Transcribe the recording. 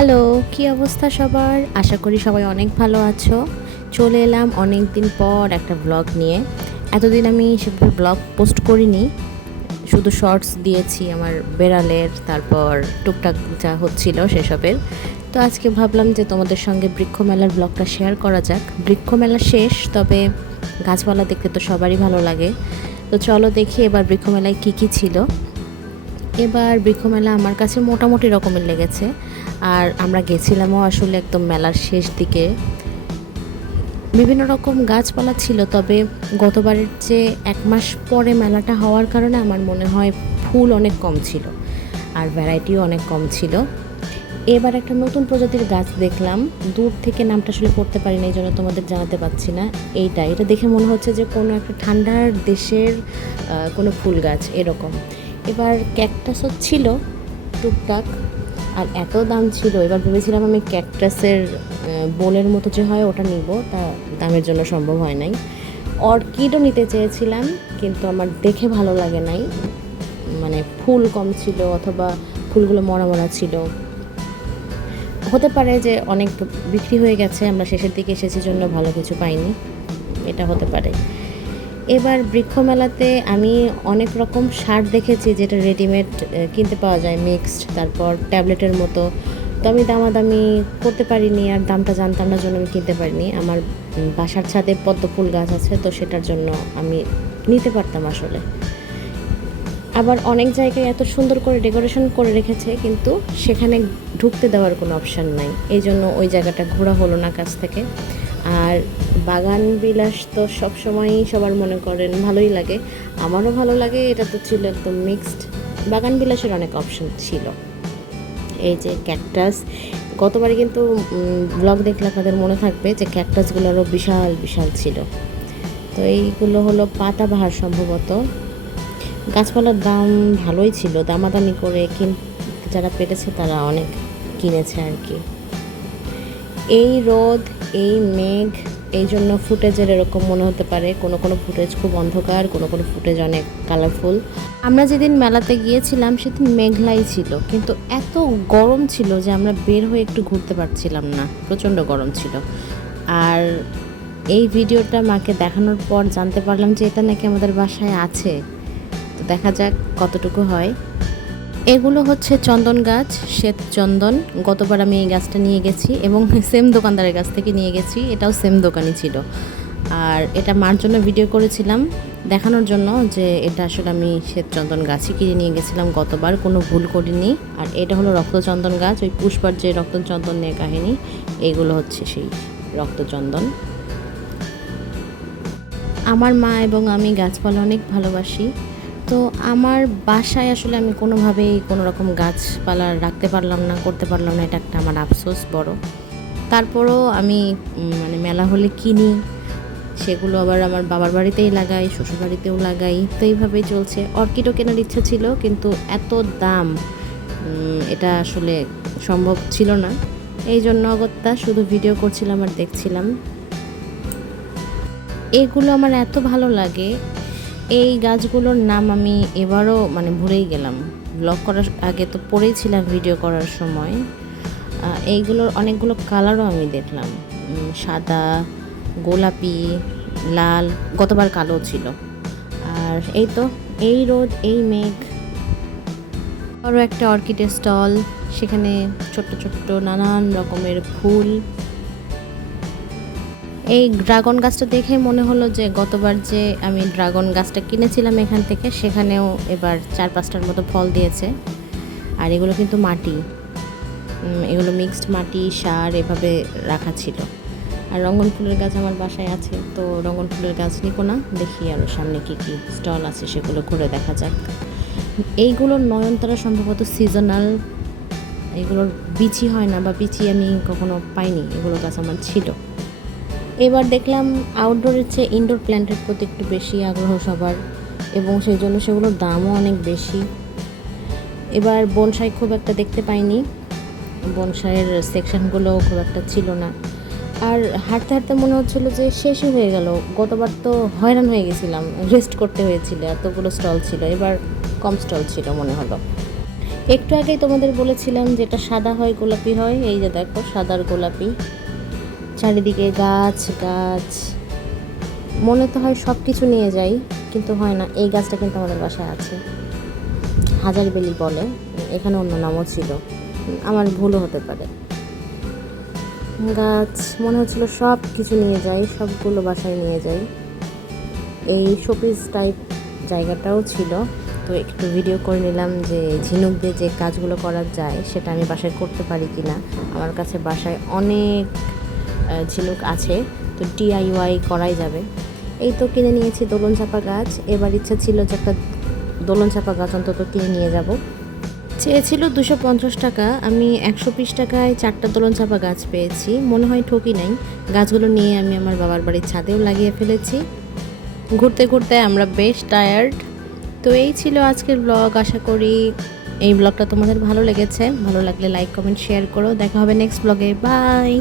Hello, কি অবস্থা সবার? আশা করি সবাই অনেক ভালো আছো। চলে এলাম অনেক দিন পর একটা ব্লগ নিয়ে। এতদিন আমি সেভাবে ব্লগ পোস্ট করিনি, শুধু শর্টস দিয়েছি আমার বেড়ালের, তারপর টুকটাক যা হচ্ছিল সেসবের। তো আজকে ভাবলাম যে তোমাদের সঙ্গে বৃক্ষ মেলার ব্লগটা শেয়ার করা যাক। বৃক্ষ মেলা শেষ, তবে গাছপালা দেখতে তো সবারই ভালো লাগে। তো চলো দেখি এবার বৃক্ষ মেলায় কী কী ছিল। এবার বৃক্ষমেলা আমার কাছে মোটামুটি রকমের লেগেছে। আর আমরা গেছিলামও আসলে একদম মেলার শেষ দিকে। বিভিন্ন রকম গাছপালা ছিল, তবে গতবারের চেয়ে 1 মাস পরে মেলাটা হওয়ার কারণে আমার মনে হয় ফুল অনেক কম ছিল আর ভ্যারাইটিও অনেক কম ছিল। এবার একটা নতুন প্রজাতির গাছ দেখলাম, দূর থেকে নামটা আসলে পড়তে পারি না, এই জন্য তোমাদের জানাতে পারছি না। এটা দেখে মনে হচ্ছে যে কোনো একটা ঠান্ডার দেশের কোনো ফুল গাছ এরকম। এবার ক্যাকটাসও ছিল টুকটাক, আর এত দাম ছিল। এবার ভেবেছিলাম আমি ক্যাকটাসের বোলের মতো যে হয় ওটা নিব, তা দামের জন্য সম্ভব হয় নাই। অর্কিডও নিতে চেয়েছিলাম, কিন্তু আমার দেখে ভালো লাগে নাই, মানে ফুল কম ছিল অথবা ফুলগুলো মরা মরা ছিল। হতে পারে যে অনেক বিক্রি হয়ে গেছে, আমরা শেষের দিকে এসেছি জন্য ভালো কিছু পাইনি, এটা হতে পারে। এবার বৃক্ষ মেলাতে আমি অনেক রকম সার দেখেছি, যেটা রেডিমেড কিনতে পাওয়া যায় মিক্সড, তারপর ট্যাবলেটের মতো। তো আমি দামাদামি করতে পারিনি, আর দামটা জানতাম না জন্য আমি কিনতে পারিনি। আমার বাসার ছাদে পদ্ম ফুল গাছ আছে, তো সেটার জন্য আমি নিতে পারতাম আসলে। আবার অনেক জায়গায় এত সুন্দর করে ডেকোরেশন করে রেখেছে, কিন্তু সেখানে ঢুকতে দেওয়ার কোনো অপশান নাই, এই জন্য ওই জায়গাটা ঘোরা হলো না কাছ থেকে। আর বাগান বিলাস তো সবসময়ই সবার মনে করেন ভালোই লাগে, আমারও ভালো লাগে। এটা তো ছিল একদম মিক্সড, বাগান বিলাসের অনেক অপশন ছিল। এই যে ক্যাকটাস, গতবারে কিন্তু ব্লগ দেখলে আপনাদের মনে থাকবে যে ক্যাকটাসগুলোরও বিশাল বিশাল ছিল। তো এইগুলো হলো পাতাবাহার সম্ভবত। গাছপালার দাম ভালোই ছিল, দামাদামি করে যারা পেরেছে তারা অনেক কিনেছে আর কি। এই রোদ, এই মেঘ, এই জন্য ফুটেজের এরকম মনে হতে পারে। কোনো কোনো ফুটেজ খুব অন্ধকার, কোনো কোনো ফুটেজ অনেক কালারফুল। আমরা যেদিন মেলাতে গিয়েছিলাম সেদিন মেঘলাই ছিল, কিন্তু এত গরম ছিল যে আমরা বের হয়ে একটু ঘুরতে পারছিলাম না, প্রচণ্ড গরম ছিল। আর এই ভিডিওটা মাকে দেখানোর পর জানতে পারলাম যে এটা নাকি আমাদের বাসায় আছে। তো দেখা যাক কতটুকু হয়। এগুলো হচ্ছে চন্দন গাছ, শ্বেত চন্দন। গতবার আমি এই গাছটা নিয়ে গেছি এবং সেম দোকানদারের কাছ থেকে নিয়ে গেছি, এটাও সেম দোকানই ছিল। আর এটা মার জন্য ভিডিও করেছিলাম, দেখানোর জন্য যে এটা আসলে আমি শ্বেত চন্দন গাছই কিনে নিয়ে গেছিলাম গতবার, কোনো ভুল করিনি। আর এটা হলো রক্তচন্দন গাছ, ওই পুষ্পার যে রক্তচন্দন নিয়ে কাহিনী, এইগুলো হচ্ছে সেই রক্তচন্দন। আমার মা এবং আমি গাছপালা অনেক ভালোবাসি। তো আমার বাসায় আসলে আমি কোনোভাবেই কোনো রকম গাছপালা রাখতে পারলাম না, করতে পারলাম না, এটা একটা আমার আফসোস বড়। তারপরও আমি মানে মেলা হলে কিনি, সেগুলো আবার আমার বাবার বাড়িতেই লাগাই, শ্বশুর বাড়িতেও লাগাই, তো এইভাবেই চলছে। অর্কিডও কেনার ইচ্ছা ছিল, কিন্তু এত দাম, এটা আসলে সম্ভব ছিল না, এই জন্য অগত্যা শুধু ভিডিও করছিলাম আর দেখছিলাম। এগুলো আমার এত ভালো লাগে। এই গাছগুলোর নাম আমি এবারও মানে ভুলেই গেলাম, ব্লগ করার আগে তো পড়েছিলাম ভিডিও করার সময়। এইগুলোর অনেকগুলো কালারও আমি দেখলাম, সাদা, গোলাপি, লাল, গতবার কালো ছিল। আর এই তো, এই রোদ, এই মেঘ। আরও একটা অর্কিডের স্টল, সেখানে ছোট্ট ছোট্ট নানান রকমের ফুল। এই ড্রাগন গাছটা দেখে মনে হলো যে গতবার যে আমি ড্রাগন গাছটা কিনেছিলাম এখান থেকে, সেখানেও এবার 4-5টার মতো ফল দিয়েছে। আর এগুলো কিন্তু মাটি, এগুলো মিক্সড মাটি সার এভাবে রাখা ছিল। আর রঙ্গন ফুলের গাছ আমার বাসায় আছে, তো রঙ্গন ফুলের গাছ নিব না, দেখি আরও সামনে কী কী স্টল আছে সেগুলো ঘুরে দেখা যাক। এইগুলোর নয়নতারা সম্ভবত সিজনাল, এগুলোর বিচি হয় না, বা বিচি আমি কখনো পাইনি, এগুলো গাছ আমার ছিল। এবার দেখলাম আউটডোরের চেয়ে ইনডোর প্ল্যান্টের প্রতি একটু বেশি আগ্রহ সবার, এবং সেই জন্য সেগুলোর দামও অনেক বেশি। এবার বনসাই খুব একটা দেখতে পাইনি, বনসাইয়ের সেকশনগুলো খুব একটা ছিল না। আর হাঁটতে হাঁটতে মনে হচ্ছিলো যে শেষই হয়ে গেল, গতবার তো হয়রান হয়ে গেছিলাম, রেস্ট করতে হয়েছিল, এতগুলো স্টল ছিল, এবার কম স্টল ছিল মনে হলো। একটু আগেই তোমাদের বলেছিলাম যে এটা সাদা হয় গোলাপি হয়, এই যে দেখো সাদার গোলাপি, চারিদিকে গাছ গাছ। মনে তো হয় সব কিছু নিয়ে যাই, কিন্তু হয় না। এই গাছটা কিন্তু আমাদের বাসায় আছে, হাজারবেলি বলে, এখানে অন্য নামও ছিল, আমার ভুলও হতে পারে। গাছ মনে হচ্ছিল সব কিছু নিয়ে যাই, সবগুলো বাসায় নিয়ে যাই। এই শোপিস টাইপ জায়গাটাও ছিল, তো একটু ভিডিও করে নিলাম যে ঝিনুক দিয়ে যে কাজগুলো করা যায় সেটা আমি বাসায় করতে পারি কি না। আমার কাছে বাসায় অনেক ঝিনুক আছে, তো DIY করাই যাবে। এই তো কিনে নিয়েছি দোলন চাপা গাছ। এবার ইচ্ছা ছিল যে একটা দোলন চাপা গাছ অন্তত কিনে নিয়ে যাব। চেয়েছিল 250 টাকা, আমি 120 টাকায় 4টা দোলন চাপা গাছ পেয়েছি। মনে হয় ঠকি নাই। গাছগুলো নিয়ে আমি আমার বাবার বাড়ির ছাদেও লাগিয়ে ফেলেছি। ঘুরতে ঘুরতে আমরা বেশ টায়ার্ড। তো এই ছিল আজকের ব্লগ। আশা করি এই ব্লগটা তোমাদের ভালো লেগেছে। ভালো লাগলে লাইক কমেন্ট শেয়ার করো। দেখা হবে নেক্সট ব্লগে। বাই।